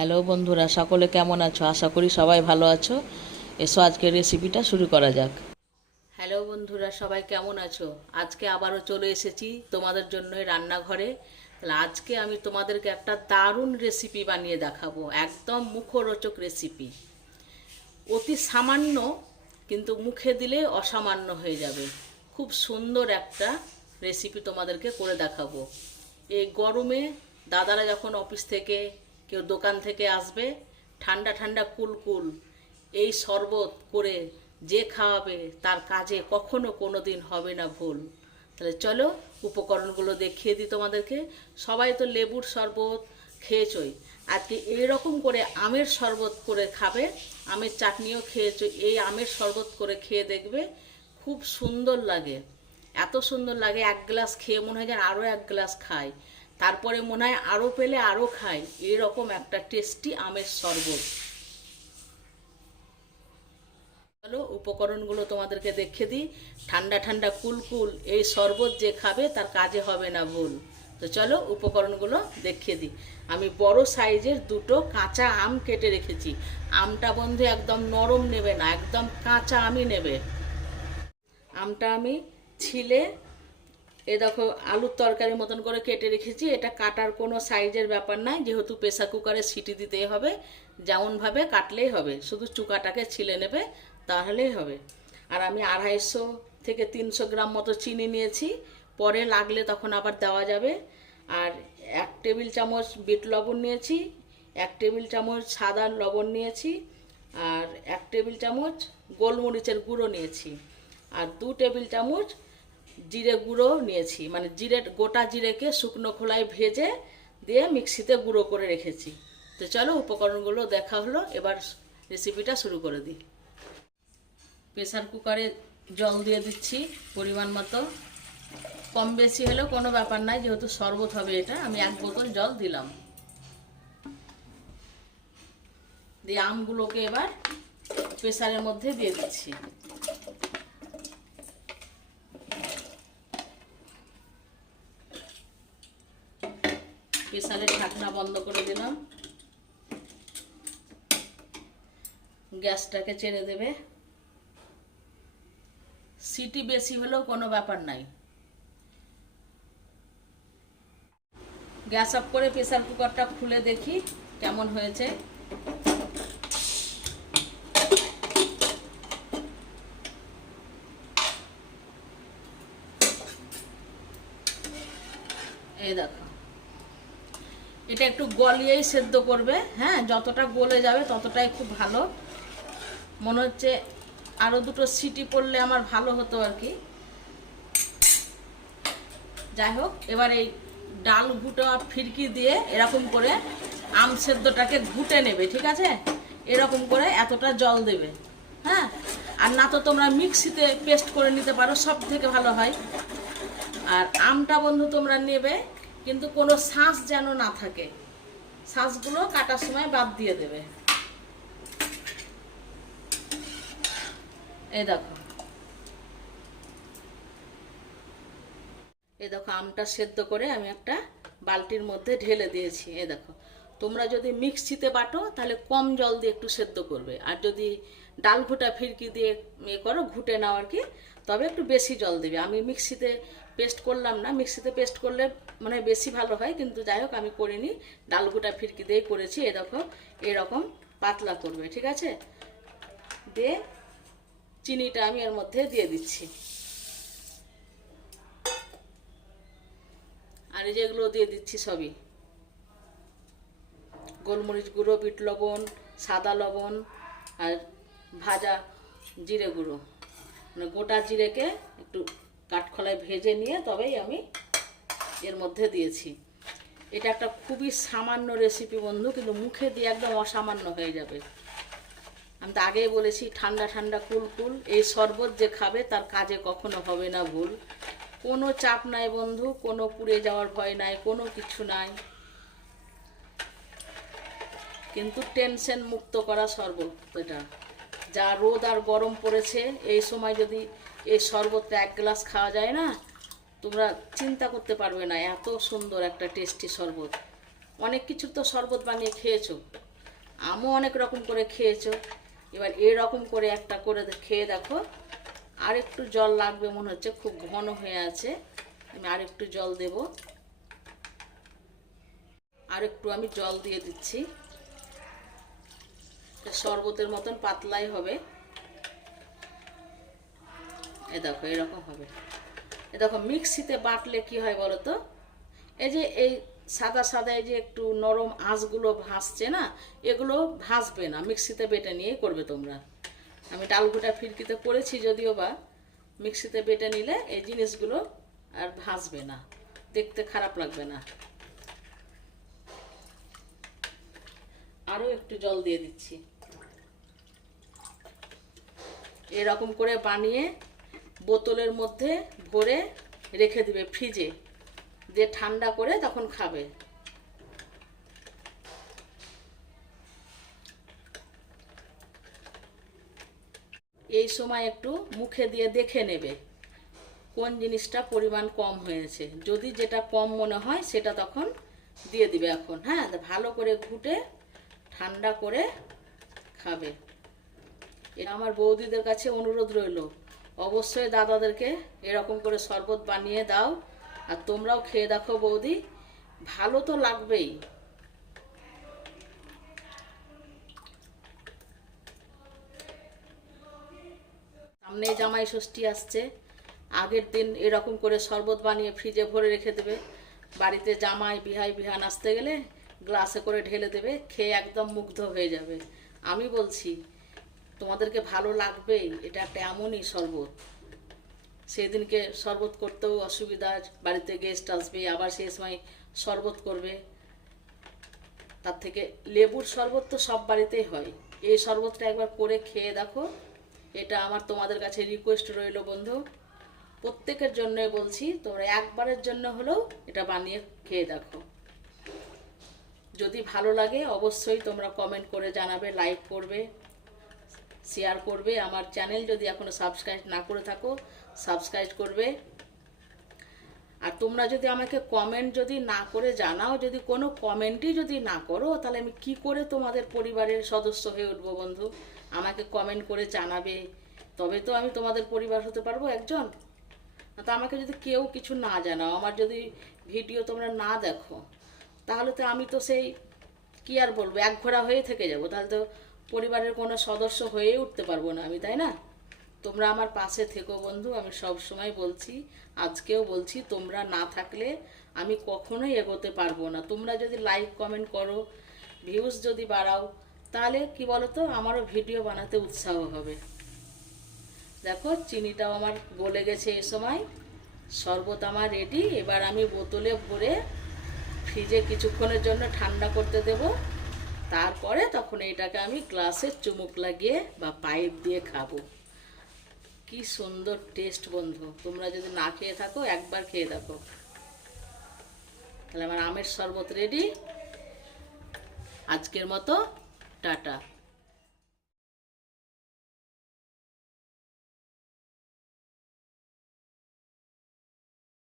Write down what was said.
Hello বন্ধুরা, সকলে কেমন আছো? আশা করি সবাই ভালো আছো। এসো, আজকের রেসিপিটা শুরু করা যাক। হ্যালো বন্ধুরা, সবাই কেমন আছো? আজকে আবারও চলে এসেছি তোমাদের জন্য রান্নাঘরে। তাহলে আজকে আমি তোমাদেরকে একটা দারুণ রেসিপি বানিয়ে দেখাবো, একদম মুখরোচক রেসিপি অতি সামান্য, কিন্তু মুখে দিলে অসামান্য হয়ে যাবে। খুব সুন্দর একটা রেসিপি তোমাদেরকে করে দেখাবো। এই গরমে দাদারা যখন অফিস থেকে কেউ দোকান থেকে আসবে, ঠান্ডা ঠান্ডা কুলকুল এই শরবত করে যে খাওয়াবে তার কাজে কখনো কোনো দিন হবে না ভুল। তাহলে চলো উপকরণগুলো দেখিয়ে দিই তোমাদেরকে। সবাই তো লেবুর শরবত খেয়েছই। আজকে এইরকম করে আমের শরবত করে খাবে, আমের চাটনিও খেয়েছো, এই আমের শরবত করে খেয়ে দেখবে খুব সুন্দর লাগে। এত সুন্দর লাগে, এক গ্লাস খেয়ে মনে হয় যেন আরও এক গ্লাস খাই তারপরে মনে হয় আরও পেলে আরও খাই। এরকম একটা টেস্টি আমের শরবত। চলো, উপকরণগুলো তোমাদেরকে দেখে দিই। ঠান্ডা ঠান্ডা কুলকুল এই শরবত যে খাবে তার কাজে হবে না ভুল। তো চলো, উপকরণগুলো দেখিয়ে দিই। আমি বড় সাইজের দুটো কাঁচা আম কেটে রেখেছি। আমটা বন্ধু একদম নরম নেবে না, একদম কাঁচা আমই নেবে। আমটা আমি ছিলে এ দেখো আলুর তরকারির মতন করে কেটে রেখেছি। এটা কাটার কোনো সাইজের ব্যাপার নাই, যেহেতু প্রেসার কুকারে সিটি দিতেই হবে, যেমনভাবে কাটলেই হবে। শুধু চুকাটাকে ছিলে নেবে, তাহলেই হবে। আর আমি আড়াইশো থেকে তিনশো গ্রাম মতো চিনি নিয়েছি, পরে লাগলে তখন আবার দেওয়া যাবে। আর এক টেবিল চামচ বিট লবণ নিয়েছি, এক টেবিল চামচ সাদা লবণ নিয়েছি, আর এক টেবিল চামচ গোলমরিচের গুঁড়ো নিয়েছি। আর দু টেবিল চামচ জিরে গুঁড়ো নিয়েছি। মানে জিরে, গোটা জিরেকে শুকনো খোলায় ভেজে দিয়ে মিক্সিতে গুঁড়ো করে রেখেছি। তো চলো উপকরণগুলো দেখা হলো, এবার রেসিপিটা শুরু করে দিই। প্রেসার কুকারে জল দিয়ে দিচ্ছি পরিমাণ মতো। কম বেশি হলেও কোনো ব্যাপার নাই, যেহেতু শরবত হবে এটা, আমি এক বোতল জল দিলাম। দিয়ে আমগুলোকে এবার প্রেসারের মধ্যে দিয়ে দিচ্ছি। প্রেসারের ঢাকনা বন্ধ করে দিলাম। গ্যাসটাকে ছেড়ে দেবে। সিটি বেশি হলেও কোনো ব্যাপার নাই। গ্যাস অফ করে প্রেসার কুকারটা খুলে দেখি কেমন হয়েছে এই দেখো এটা একটু গলিয়েই সেদ্ধ করবে হ্যাঁ? যতটা গলে যাবে ততটাই খুব ভালো। মনে হচ্ছে আরও দুটো সিটি পড়লে আমার ভালো হতো আর কি। যাই হোক, এবার এই ডাল ঘুটো ফিরকি দিয়ে এরকম করে আম সেদ্ধটাকে ঘুটে নেবে, ঠিক আছে? এরকম করে এতটা জল দেবে হ্যাঁ? আর না তো তোমরা মিক্সিতে পেস্ট করে নিতে পারো সব থেকে ভালো হয়। আর আমটা বন্ধু তোমরা নেবে কিন্তু কোনো শ্বাস যেন না থাকে। শ্বাসগুলো কাটার সময় বাদ দিয়ে দেবে। এই দেখো। এই দেখো, আমটা সেদ্ধ করে আমি একটা বালতির মধ্যে ঢেলে দিয়েছি। এই দেখো, তোমরা যদি মিক্সিতে বাটো, তাহলে কম জল দিয়ে একটু সেদ্ধ করবে। আর যদি ডাল ঘুটা ফিরকি দিয়ে ইয়ে করো, ঘুটে নাও আর কি, তবে একটু বেশি জল দেবে। আমি মিক্সিতে পেস্ট করলাম না, মিক্সিতে পেস্ট করলে মানে বেশি ভালো হয়, কিন্তু যাই হোক আমি করিনি। ডাল ঘুটা ফিরকি দিয়েই করেছি এই দেখো, এরকম পাতলা করবে, ঠিক আছে? দিয়ে চিনিটা আমি এর মধ্যে দিয়ে দিচ্ছি। আর এই যেগুলো দিয়ে দিচ্ছি সবই। গোলমরিচ গুঁড়ো, বিট লবণ, সাদা লবণ আর ভাজা জিরে গুঁড়ো। মানে গোটা জিরেকে একটু কাঠখোলায় ভেজে নিয়ে তবেই আমি এর মধ্যে দিয়েছি। এটা একটা খুবই সামান্য রেসিপি বন্ধু, কিন্তু মুখে দিয়ে একদম অসামান্য হয়ে যাবে। আমি তো আগেই বলেছি, ঠান্ডা ঠান্ডা কুল কুল, এই শরবত যে খাবে তার কাজে কখনো হবে না ভুল। কোনো চাপ নাই বন্ধু, কোনো পুড়ে যাওয়ার ভয় নাই, কোনো কিছু নাই। কিন্তু টেনশন মুক্ত করা শরবত এটা। যা রোদ আর গরম পড়েছে, এই সময় যদি এই শরবতটা এক গ্লাস খাওয়া যায় না, তোমরা চিন্তা করতে পারবে না, এত সুন্দর একটা টেস্টি শরবত। অনেক কিছু তো শরবত বানিয়ে খেয়েছো, আমও অনেক রকম করে খেয়েছো, এবার এরকম করে একটা করে খেয়ে দেখো, আর একটু জল লাগবে মনে হচ্ছে, খুব ঘন হয়ে আছে, আমি আর একটু জল দেব। আর একটু আমি জল দিয়ে দিচ্ছি, শরবতের মতন পাতলাই হবে। এ দেখো, এরকম হবে। এ দেখো, মিক্সিতে বাটলে কি হয় বলো তো? এই যে এই সাদা সাদা এই যে একটু নরম আঁশগুলো ভাসছে না, এগুলো ভাসবে না, মিক্সিতে বেটে নিয়ে করবে তোমরা। আমি ডালগুটা ফিরকিতে করেছি যদিও বা, মিক্সিতে বেটে নিলে এই জিনিসগুলো আর ভাসবে না, দেখতে খারাপ লাগবে না। আরও একটু জল দিয়ে দিচ্ছি। এরকম করে বানিয়ে বোতলের মধ্যে ভরে রেখে দিবে ফ্রিজে। দিয়ে ঠান্ডা করে তখন খাবে। এই সময় একটু মুখে দিয়ে দেখে নেবে কোন জিনিসটা পরিমাণ কম হয়েছে। যদি যেটা কম মনে হয় সেটা তখন দিয়ে দিবে এখন। হ্যাঁ ভালো করে ঘুটে ঠান্ডা করে খাবে। এটা আমার বৌদিদের কাছে অনুরোধ রইল। অবশ্যই দাদাদেরকে এরকম করে শরবত বানিয়ে দাও। আর তোমরাও খেয়ে দেখো বৌদি। ভালো তো লাগবেই। সামনে জামাই ষষ্ঠী আসছে। আগের দিন এরকম করে শরবত বানিয়ে ফ্রিজে ভরে রেখে দেবে। বাড়িতে জামাই, বিহাই, বিহান আসতে গেলে গ্লাসে করে ঢেলে দেবে, খেয়ে একদম মুগ্ধ হয়ে যাবে। আমি বলছি তোমাদেরকে ভালো লাগবেই, এটা একটা এমনই শরবত। সেদিনকে শরবত করতেও অসুবিধা, বাড়িতে গেস্ট আসবে, আবার সেই সময় শরবত করবে। তার থেকে লেবুর শরবত তো সব বাড়িতেই হয়। এই শরবতটা একবার করে খেয়ে দেখো, এটা আমার তোমাদের কাছে রিকোয়েস্ট রইল বন্ধু। প্রত্যেকের জন্যই বলছি, তোমরা একবারের জন্য হলেও এটা বানিয়ে খেয়ে দেখো। যদি ভালো লাগে অবশ্যই তোমরা কমেন্ট করে জানাবে লাইক করবে। শেয়ার করবে, আমার চ্যানেল যদি এখনও সাবস্ক্রাইব না করে থাকো সাবস্ক্রাইব করবে। আর তোমরা যদি আমাকে কমেন্ট যদি না করে জানাও, যদি কোনো কমেন্টই যদি না করো, তাহলে আমি কি করে তোমাদের পরিবারের সদস্য হয়ে উঠবো বন্ধু? আমাকে কমেন্ট করে জানাবে। তবে তো আমি তোমাদের পরিবার হতে পারব একজন। তো আমাকে যদি কেউ কিছু না জানাও, আমার যদি ভিডিও তোমরা না দেখো, তাহলে তো আমি তো সেই, কি আর বলব এক ঘোড়া হয়ে থেকে যাব। তাহলে তো পরিবারের কোনো সদস্য হয়ে উঠতে পারব না আমি, তাই না? তোমরা আমার পাশে থেকো বন্ধু, আমি সব সময় বলছি, আজকেও বলছি, তোমরা না থাকলে আমি কখনোই এগোতে পারব না। তোমরা যদি লাইক কমেন্ট করো ভিউজ যদি বাড়াও, তাহলে কি বলো তো আমারও ভিডিও বানাতে উৎসাহ হবে। দেখো, চিনিটাও আমার গলে গেছে এ সময়। শরবত আমার রেডি এবার আমি বোতলে ভরে ফ্রিজে কিছুক্ষণের জন্য ঠান্ডা করতে দেব। তারপরে তখন এটাকে আমি গ্লাসে চুমুক লাগিয়ে বা পাইপ দিয়ে খাব। কি সুন্দর টেস্ট বন্ধু, তোমরা যদি না খেয়ে থাকো, একবার খেয়ে দেখো। তাহলে আমার আমের শরবত রেডি আজকের মতো, টাটা।